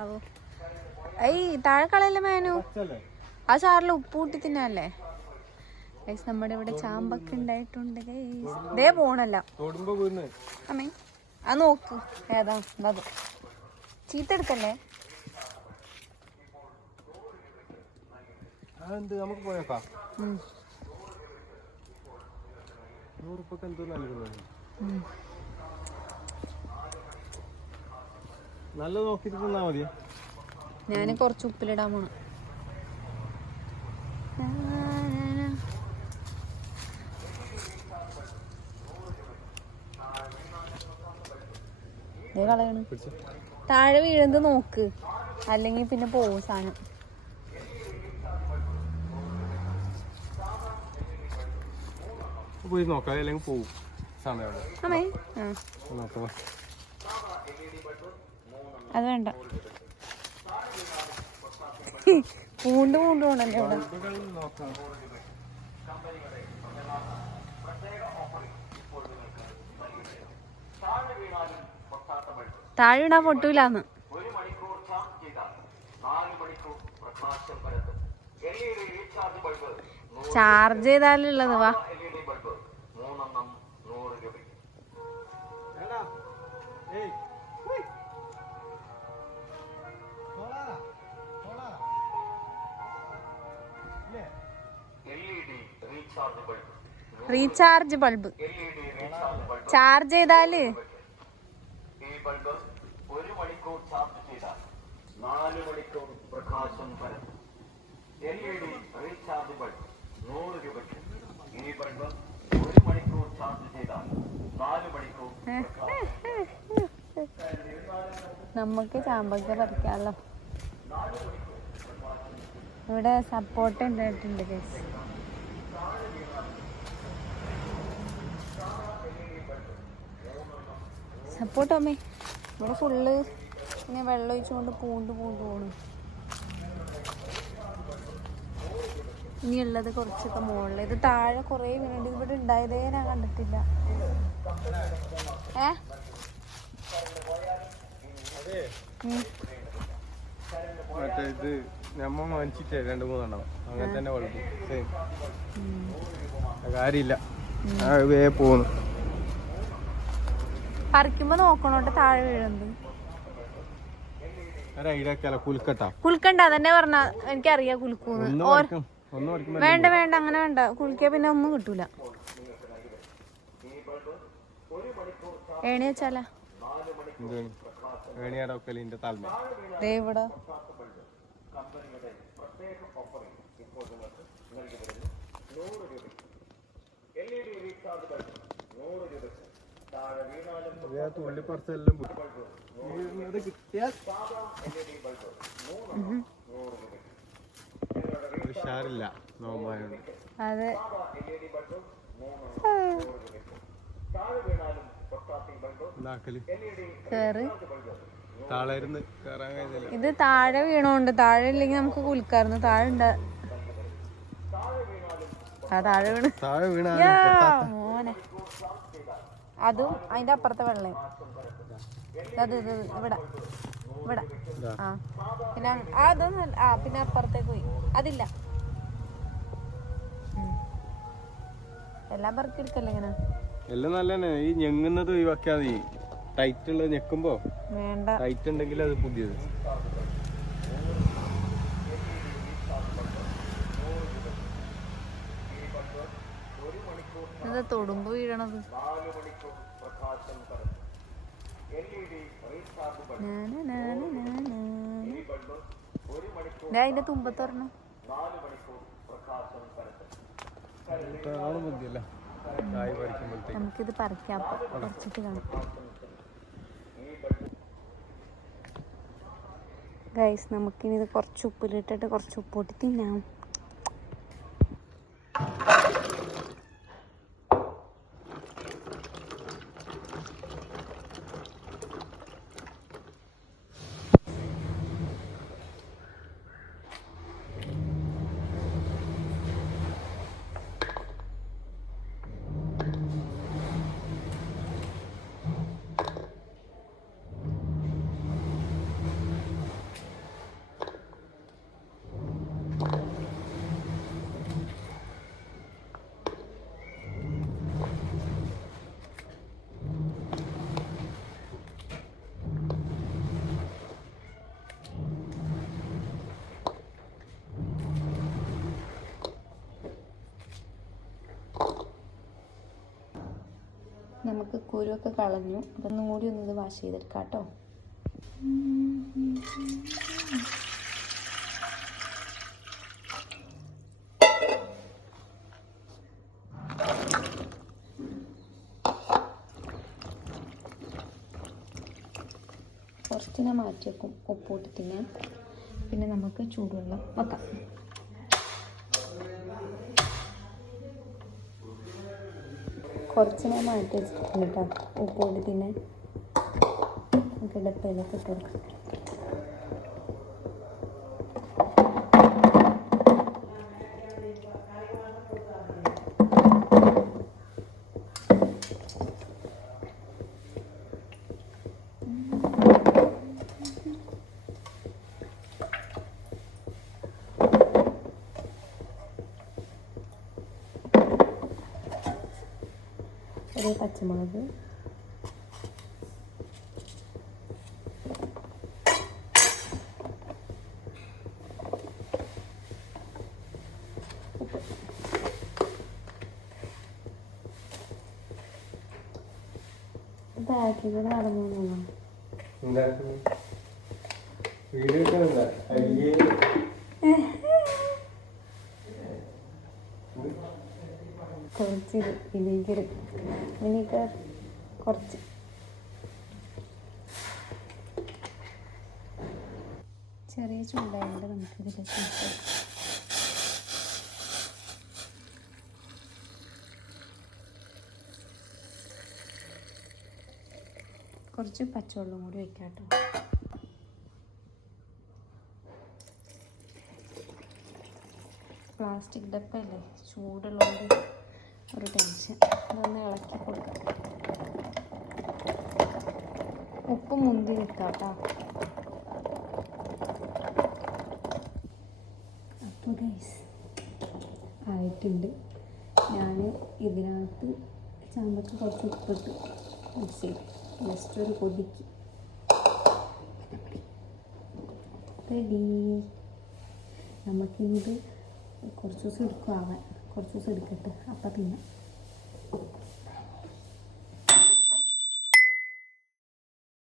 ആവോ. ഐ താഴെ കളയല്ലേ മേനു? ആ ചാറിൽ ഉപ്പ് കൂട്ടി തിന്നല്ലേ? ഗൈസ് നമ്മുടെ ഇവിടെ ചാമ്പൊക്കെ ഉണ്ടായിട്ടുണ്ട് ഗൈസ് ദേ പോണല്ല. അമ്മേ ആ നോക്ക്. ഏതാ? അത്. ചീത്ത എടുക്കല്ലേ? നമുക്ക് നല്ല നോക്കിട്ട് തിന്നാ ഞാൻ കുറച്ച് ഉപ്പിലിടാൻ പോണം. കളയണ്. താഴെ വീഴുന്നത് നോക്ക്. അല്ലെങ്കിൽ പിന്നെ പോവും സാധനം. പോയി നോക്കാം അല്ലെങ്കിൽ പോവും. സമയം അവിടെ. അമ്മേ ആ നോക്കാം അത് വേണ്ട. പൂണ്ട് പൂണ്ട് പോണല്ലേ ഇവിടെ താഴെ ഇടാൻ പൊട്ടൂലാന്ന്. ചാർജ് ചെയ്താലുള്ളത് വാ. ഉയ്. Recharge bulb. ചാർജ് ചെയ്താൽ? ഒരു മണിക്കൂർ ചാർജ് ചെയ്താൽ നാല് മണിക്കൂർ പ്രകാശം പരത്തും L E D recharge bulb ഈ ബൾബ് ഒരു മണിക്കൂർ ചാർജ് ചെയ്താൽ നാല് മണിക്കൂർ നമുക്ക് ചാമ്പക്ക പറിക്കാമല്ലോ ഇവിടെ സപ്പോർട്ട് ഉണ്ടായിട്ടുണ്ട് ഗസ് സപ്പോർട്ട് അമ്മേ ഇവിടെ ഫുള്ള് ഇങ്ങനെ വെള്ളം ഒഴിച്ചുകൊണ്ട് പൂണ്ട് പൂണ്ട് പോണു. ഇനിയുള്ളത് കുറച്ചൊക്കെ മുകളിൽ ഇത് താഴെ കുറേ വീണ്ടും ഇവിടെ ഉണ്ടായതേ ഞാൻ കണ്ടിട്ടില്ല. ഏ. മറ്റേ ഇത് നമ്മ വാങ്ങിച്ചിട്ടേ രണ്ട് മൂന്നെണ്ണം. അങ്ങനെ തന്നെ കുഴപ്പം സെയിം കാര്യമില്ല. വേ പോന്നു പറിക്കുമ്പോ നോക്കണോട്ട് താഴെ വീഴുന്നത്. കുലുക്കണ്ട അതന്നെ പറഞ്ഞ എനിക്കറിയാം കുലുക്കൂന്ന് വേണ്ട വേണ്ട അങ്ങനെ വേണ്ട. കുലുക്കിയ പിന്നെ ഒന്നും കിട്ടൂല. ഏണി വെച്ചാലാ? എന്താണ് പ്രത്യേക ഓഫറിൽ ഇപ്പോൾ നിങ്ങൾക്ക് ഇവിടെ തുള്ളി പറിച്ചെല്ലാം കിട്ടിയാൽ ഉഷാറില്ല നോമ്പായോണ്ട്. അതെ. എന്താക്കൽ കേറ്. താളായിരുന്നു കയറാൻ കഴിഞ്ഞില്ല ഇത് താഴെ വീണോണ്ട് താഴെ ഇല്ലെങ്കിൽ നമുക്ക് കുലുക്കായിരുന്നു താഴെ ഉണ്ട് താഴെ വീണ്. താഴെ വീണ മോനെ. അതും അതിന്റെ അപ്പുറത്തെ വെള്ളം അത് ഇത് ഇത് ഇവിടെ. ഇവിടെ. ആ. പിന്നെ അതൊന്നും. ആ പിന്നെ അപ്പുറത്തേക്ക് പോയി. അതില്ല. എല്ലാം പെറുക്കിയെടുക്കല്ലേ ഇങ്ങനെ? എല്ലാം നല്ലതന്നെ. ഈ ഞെങ്ങുന്നത് ഒഴിവാക്കാതെ ടൈറ്റ് ഉള്ളത് ഞെക്കുമ്പോ വേണ്ട. ടൈറ്റ് ഉണ്ടെങ്കിൽ അത് പുതിയത്. ഇത് തൊടുമ്പ് വീഴണത്. അതിന്റെ തുമ്പത്തൊരെണ്ണം നമുക്കിത് പറിക്കാം. അപ്പൊ പറിച്ചിട്ട് കാണാം. ഗൈസ് നമുക്കിനി ഇത് കുറച്ച് ഉപ്പിലിട്ടിട്ട് കുറച്ച് ഉപ്പിട്ട് തിന്നാം. നമുക്ക് കുരുവൊക്കെ കളഞ്ഞു. അപ്പം ഒന്നും കൂടി ഒന്ന് വാഷ് ചെയ്തെടുക്കാം കേട്ടോ. കുറച്ചിനെ മാറ്റി വെക്കും ഉപ്പൂട്ടത്തിന് പിന്നെ നമുക്ക് ചൂടുവെള്ളം വെക്കാം. കുറച്ച് ഞാൻ മാറ്റി വെച്ചിട്ടുണ്ട് കേട്ടോ. ഉപ്പൂട്ടത്തിന് നമുക്ക് ഡപ്പയിലൊക്കെ ഇട്ട് കൊടുക്കാം. renk atayım abi. Bu da herkese de armağan olan. Nerede? Yürüyün önler. Ay, yürüyün. കുറച്ച് വിനീഗർ വിനീഗർ കുറച്ച്. ചെറിയ ചൂടായതുകൊണ്ട് നമുക്ക് ഇതിലേക്ക് കുറച്ച് പച്ചവെള്ളം കൂടി വെക്കാട്ടോ കേട്ടോ പ്ലാസ്റ്റിക് ഡപ്പയല്ലേ? ചൂടുള്ളതുകൊണ്ട് ഒരു ടെൻഷൻ അതൊന്ന് ഇളക്കി കൊടുക്കാം. ഉപ്പ് മുന്തി നിൽക്കാം കേട്ടോ അപ്പോൾ ഗൈസ് ആയിട്ടുണ്ട്. ഞാൻ ഇതിനകത്ത് ചാമ്പക്ക് കുറച്ച് ഉപ്പിട്ട് മിക്സ് ചെയ്തു. ജസ്റ്റ് ഒരു കൊതിക്ക് റെഡി നമുക്കിത് കുറച്ച് ദിവസം എടുക്കും ആവാൻ. കുറച്ച് ദിവസം എടുക്കട്ടെ. അപ്പം തിന്നാം